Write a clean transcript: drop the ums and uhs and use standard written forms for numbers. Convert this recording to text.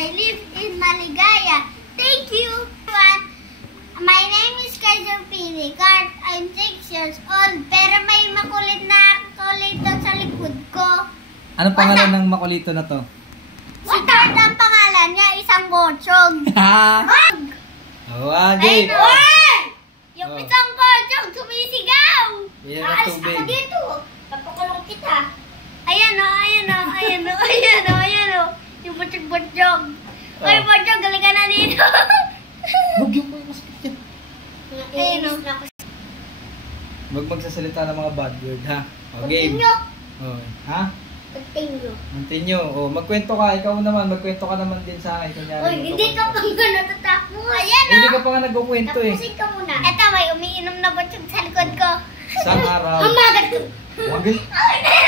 I live in Maligaya. Thank you, everyone. My name is Kaiser Pili. I'm 6 years old. Pero may makulit na kulito sa likod ko. Anong pangalan ng makulito na to? Si Tart ang pangalan niya, isang gochog. Wagi! Yung isang gochog, sumisigaw. Yan ang Aalis tubig. ako dito. Papakulong kita. Ayan o, ayan o, ayan o, ayan o, ayan o. Yung butchog-butchog. Ay, butchog, galing ka na dito. Huwag yung mga masakit yan. Ayan o. Huwag magsasalita ng mga bad word, ha? O, game. Continue. O, ha? Continue. Continue. O, magkwento ka. Ikaw naman, magkwento ka naman din sa akin. Kunyari, Uy, hindi ka pa nga natatapos. Ayan o. Hindi ka pa nga nagkukwento eh. Tapusin ka muna. Eto, may umiinom na butchog sa likod ko. Isang araw. Mamagat ko. Wagi. Ay,